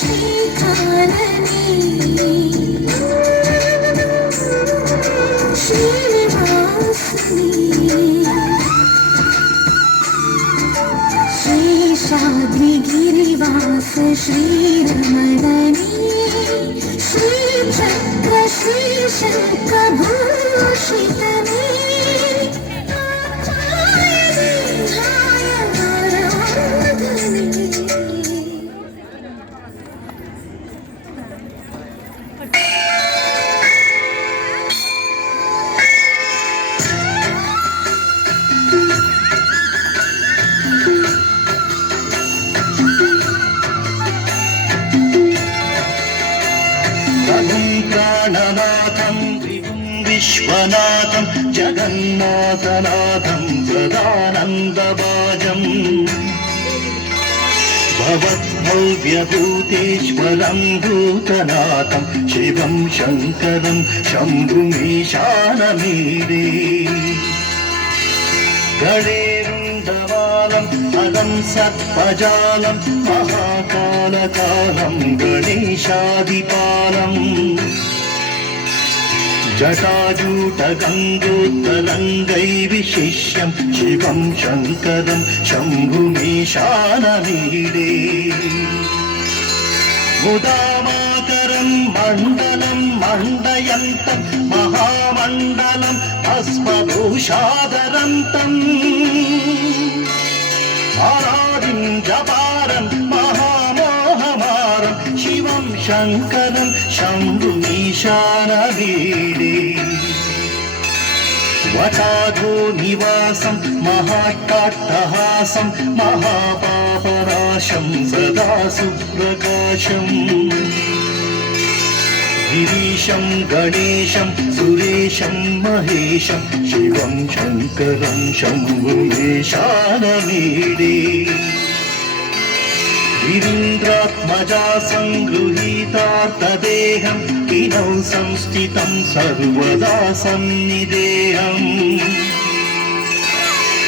శ్రీకాళని శ్రీనివాసిని శేషాద్రిగిరివాస శ్రీరమణని శ్రీచక్ర శ్రీశంఖభూషితని ప్రాణనాథం విభుం విశ్వనాథం జగన్నాథనాథం సదానందభాజం భవద్భవ్యభూతేశ్వరం భూతనాథం శివం శంకరం శంభుమీశానమీడే గణేరుండవాలం అదం సర్పజాలం మహాకాలకాలం గణేశాదిపాలం జటాజూటగంగోత్తరంగై విశిష్యం శివం శంకరం శంభుమీశానమీడే ముదామాకరం మండలం మండయంతం మహామండలం భస్మభూషాదరంతం ఆరాధిం జపారం మహామోహమారం శివం శంకరం శంభుమీశానవీడే వటాధో నివాసం మహాట్టాట్టహాసం మహాపాపనాశం సదా సుప్రకాశం గిరీశం గణేశం సురేశం మహేశం శివం శంకరం శంభుమీశానమీడే గిరీంద్రాత్మజా సంగృహీతార్థదేహం వినౌ సంస్థితం సర్వదా సన్నిదేహం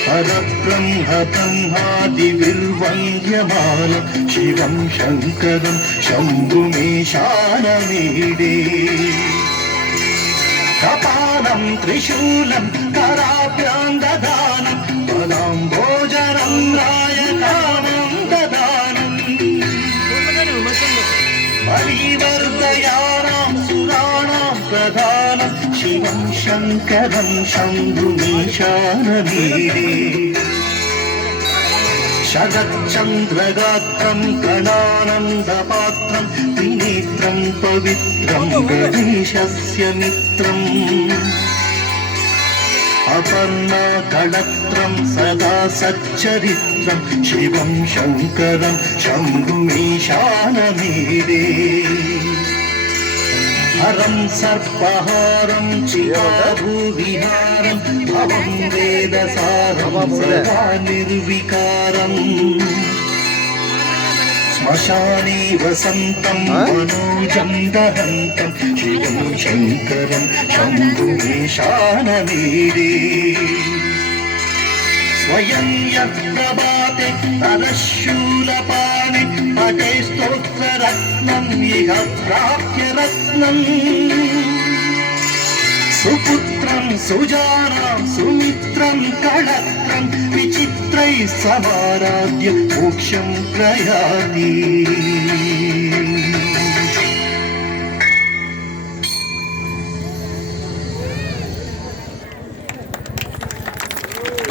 పరబ్రహ్మ బ్రహ్మాదివిర్వంద్యమానం శివం శంకరం శంభుమీశానమీడే కపాలం త్రిశూలం కరాభ్యాందదానం బలాంబోజరం రాయకామం దదానం బలివర్దయానాం సురాణాం ప్రధానం శివం శంకరం శంభుమీశానమీడే శరచ్చంద్రగాత్రం గణానందపాత్రం త్రినేత్రం పవిత్రం గణేశస్య మిత్రం అపర్ణాకళత్రం సదా సచ్చరిత్రం శివం శంకరం శంభుమీశానమీడే హరం సర్పహారం చిరాభూవిహారం భవం వేదసారం సదా నిర్వికారం శ్మశానే వసంతం మనోజం దహంతం శివం శంకరం శంభుమీశానమీడే స్వయం యత్ప్రభాతే తరశూలపాణి పటే స్తోత్రరత్నం ఇహ ప్రాప్య రత్నం సుపుత్రం సుజానాం సుమిత్రం కళత్రం విచిత్రై సమారాధ్య మోక్షం ప్రయాతి